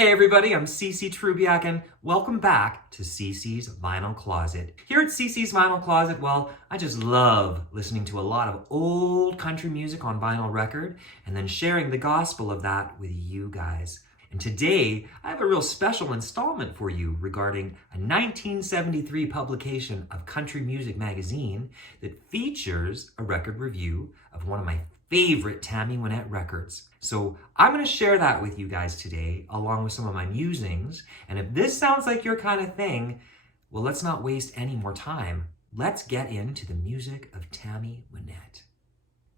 Hey everybody, I'm Trubiak and welcome back to CC's Vinyl Closet. Here at CC's Vinyl Closet, well, I just love listening to a lot of old country music on vinyl record and then sharing the gospel of that with you guys. And today, I have a real special installment for you regarding a 1973 publication of Country Music magazine that features a record review of one of my favorite Tammy Wynette records. So I'm going to share that with you guys today, along with some of my musings. And if this sounds like your kind of thing, well, let's not waste any more time. Let's get into the music of Tammy Wynette.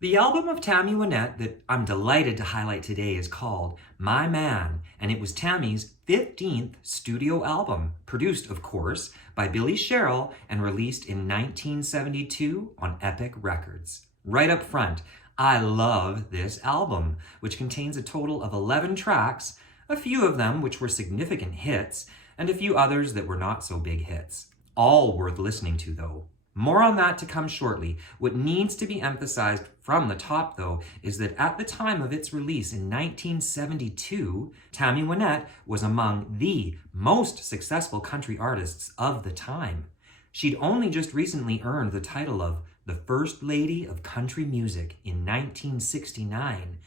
The album of Tammy Wynette that I'm delighted to highlight today is called My Man, and it was Tammy's 15th studio album, produced, of course, by Billy Sherrill and released in 1972 on Epic Records. Right up front, I love this album, which contains a total of 11 tracks, a few of them which were significant hits, and a few others that were not so big hits. All worth listening to, though. More on that to come shortly. What needs to be emphasized from the top, though, is that at the time of its release in 1972, Tammy Wynette was among the most successful country artists of the time. She'd only just recently earned the title of the First Lady of Country Music in 1969,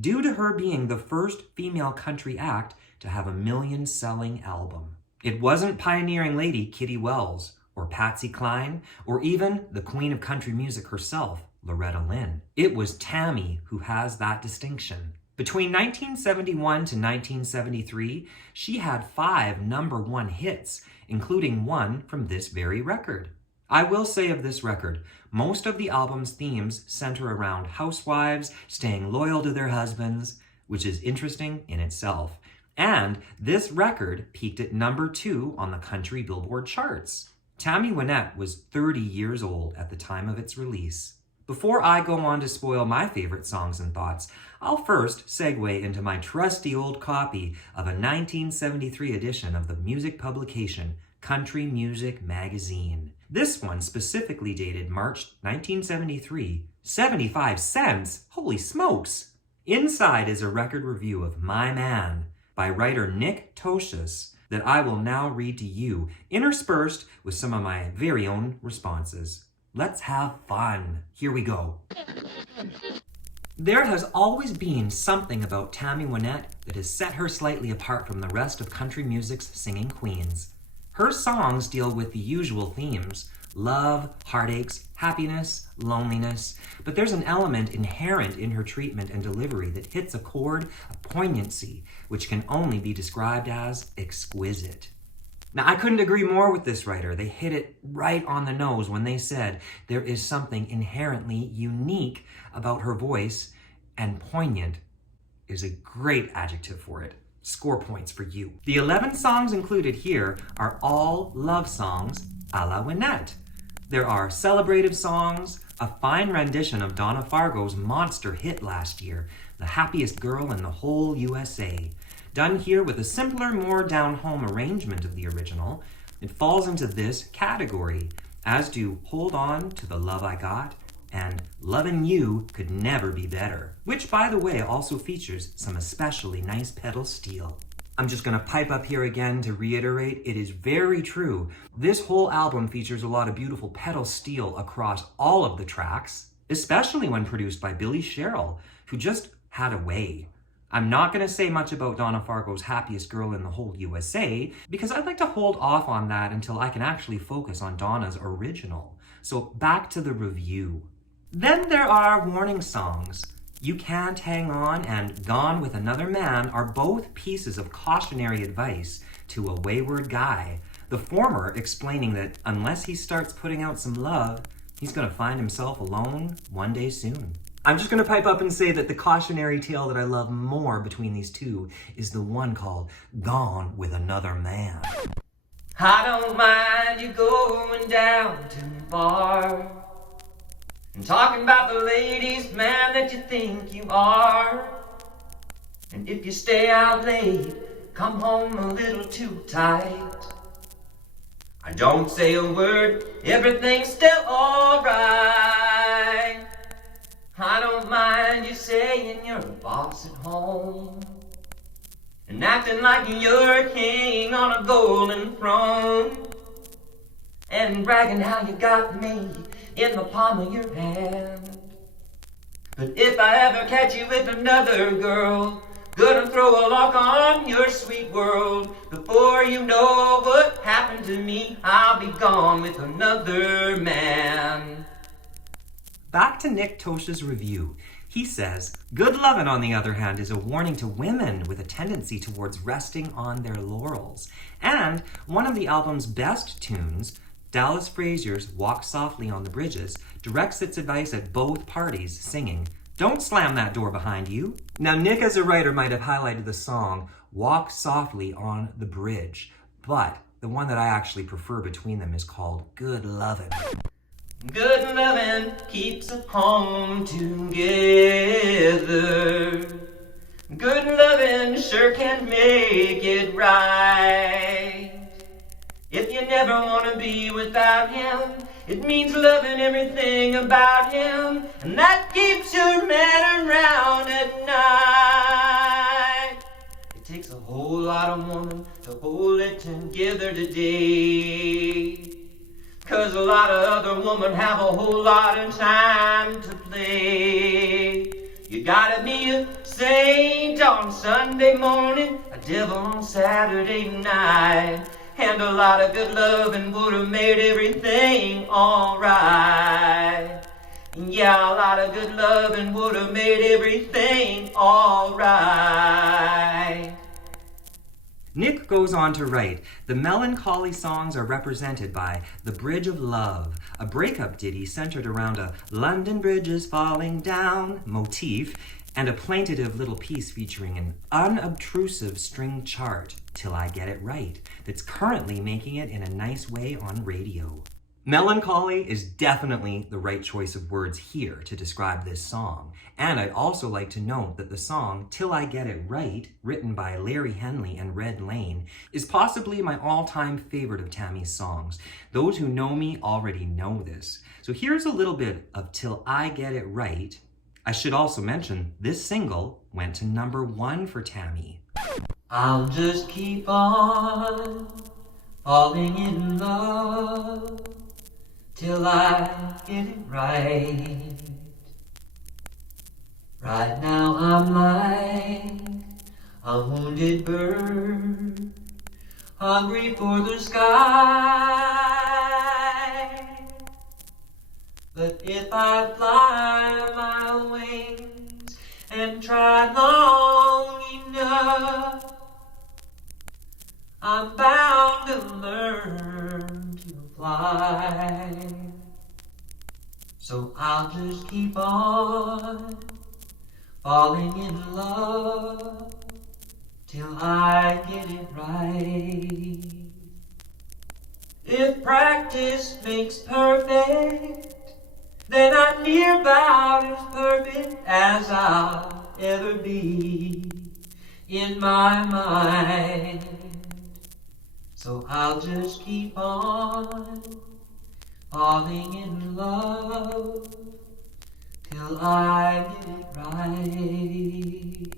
due to her being the first female country act to have a million-selling album. It wasn't pioneering lady Kitty Wells, or Patsy Cline, or even the queen of country music herself, Loretta Lynn. It was Tammy who has that distinction. Between 1971 to 1973, she had 5 #1 hits, including one from this very record. I will say of this record, most of the album's themes center around housewives staying loyal to their husbands, which is interesting in itself. And this record peaked at #2 on the country Billboard charts. Tammy Wynette was 30 years old at the time of its release. Before I go on to spoil my favorite songs and thoughts, I'll first segue into my trusty old copy of a 1973 edition of the music publication Country Music magazine. This one specifically dated March 1973, 75 cents, holy smokes! Inside is a record review of My Man by writer Nick Tosches that I will now read to you, interspersed with some of my very own responses. Let's have fun. Here we go. There has always been something about Tammy Wynette that has set her slightly apart from the rest of country music's singing queens. Her songs deal with the usual themes: love, heartaches, happiness, loneliness, but there's an element inherent in her treatment and delivery that hits a chord of poignancy, which can only be described as exquisite. Now, I couldn't agree more with this writer. They hit it right on the nose when they said there is something inherently unique about her voice, and poignant is a great adjective for it. Score points for you. The 11 songs included here are all love songs a la Wynette. There are celebrative songs, a fine rendition of Donna Fargo's monster hit last year, The Happiest Girl in the Whole USA. Done here with a simpler, more down-home arrangement of the original, it falls into this category, as do Hold On to the Love I Got and Lovin' You Could Never Be Better, which, by the way, also features some especially nice pedal steel. I'm just going to pipe up here again to reiterate, it is very true. This whole album features a lot of beautiful pedal steel across all of the tracks, especially when produced by Billy Sherrill, who just had a way. I'm not going to say much about Donna Fargo's Happiest Girl in the Whole USA, because I'd like to hold off on that until I can actually focus on Donna's original. So back to the review. Then there are warning songs. You Can't Hang On and Gone with Another Man are both pieces of cautionary advice to a wayward guy, the former explaining that unless he starts putting out some love, he's going to find himself alone one day soon. I'm just going to pipe up and say that the cautionary tale that I love more between these two is the one called Gone with Another Man. I don't mind you going down to the bar and talking about the ladies, man, that you think you are. And if you stay out late, come home a little too tight. I don't say a word, everything's still alright. I don't mind you saying you're a boss at home and acting like you're a king on a golden throne, and bragging how you got me in the palm of your hand. But if I ever catch you with another girl, gonna throw a lock on your sweet world. Before you know what happened to me, I'll be gone with another man. Back to Nick Tosha's review. He says, Good Lovin', on the other hand, is a warning to women with a tendency towards resting on their laurels. And one of the album's best tunes, Dallas Frazier's Walk Softly on the Bridges, directs its advice at both parties, singing, Don't slam that door behind you. Now, Nick as a writer might have highlighted the song Walk Softly on the Bridge, but the one that I actually prefer between them is called Good Lovin'. Good lovin' keeps a home together. Good lovin' sure can make it right. If you never want to be without him, it means loving everything about him, and that keeps your man around at night. It takes a whole lot of woman to hold it together today, 'cause a lot of other women have a whole lot of time to play. You gotta be a saint on Sunday morning, a devil on Saturday night, and a lot of good loving would have made everything alright. Yeah, a lot of good loving would have made everything alright. Nick goes on to write, the melancholy songs are represented by The Bridge of Love, a breakup ditty centered around a London Bridge is falling down motif, and a plaintive little piece featuring an unobtrusive string chart, Till I Get It Right, that's currently making it in a nice way on radio. Melancholy is definitely the right choice of words here to describe this song. And I'd also like to note that the song Till I Get It Right, written by Larry Henley and Red Lane, is possibly my all-time favorite of Tammy's songs. Those who know me already know this. So here's a little bit of Till I Get It Right. I should also mention this single went to #1 for Tammy. I'll just keep on falling in love till I get it right. Right now I'm like a wounded bird, hungry for the sky. But if I fly my wings and try long enough, I'm bound to learn to fly. So I'll just keep on falling in love till I get it right. If practice makes perfect, then I'm near about as perfect as I'll ever be in my mind. So I'll just keep on falling in love till I get it right.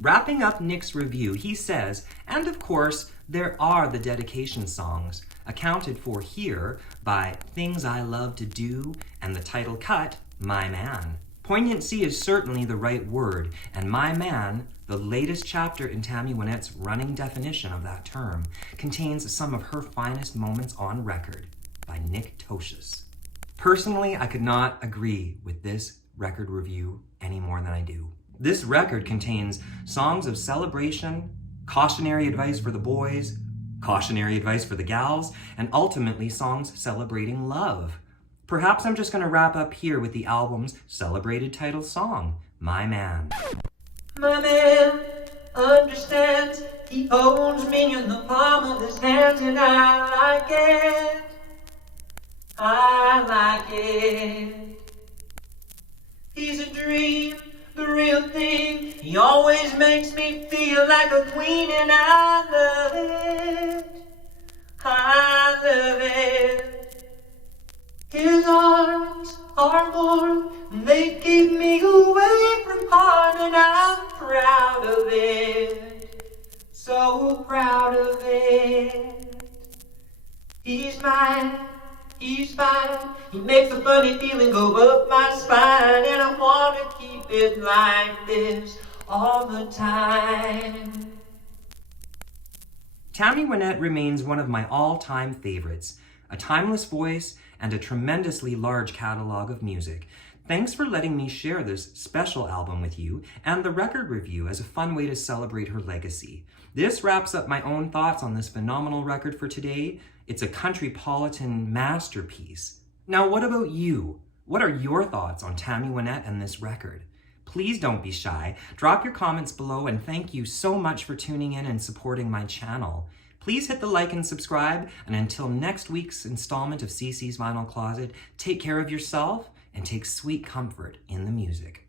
Wrapping up Nick's review, he says, and of course, there are the dedication songs, accounted for here by Things I Love to Do and the title cut, My Man. Poignancy is certainly the right word, and My Man, the latest chapter in Tammy Wynette's running definition of that term, contains some of her finest moments on record by Nick Tosha. Personally, I could not agree with this record review any more than I do. This record contains songs of celebration, cautionary advice for the boys, cautionary advice for the gals, and ultimately songs celebrating love. Perhaps I'm just going to wrap up here with the album's celebrated title song, My Man. My man understands, he holds me in the palm of his hand, and I like it, I like it. He's a dream, the real thing, he always makes me feel like a queen, and I love it, I love it. His arms are warm, they keep me away from harm, and I'm proud of it. He's mine, he's fine. He makes a funny feeling go up my spine, and I want to keep it like this all the time. Tammy Wynette remains one of my all-time favorites, a timeless voice and a tremendously large catalog of music. Thanks for letting me share this special album with you and the record review as a fun way to celebrate her legacy. This wraps up my own thoughts on this phenomenal record for today. It's a countrypolitan masterpiece. Now, what about you? What are your thoughts on Tammy Wynette and this record? Please don't be shy. Drop your comments below, and thank you so much for tuning in and supporting my channel. Please hit the like and subscribe, and until next week's installment of CC's Vinyl Closet, take care of yourself and take sweet comfort in the music.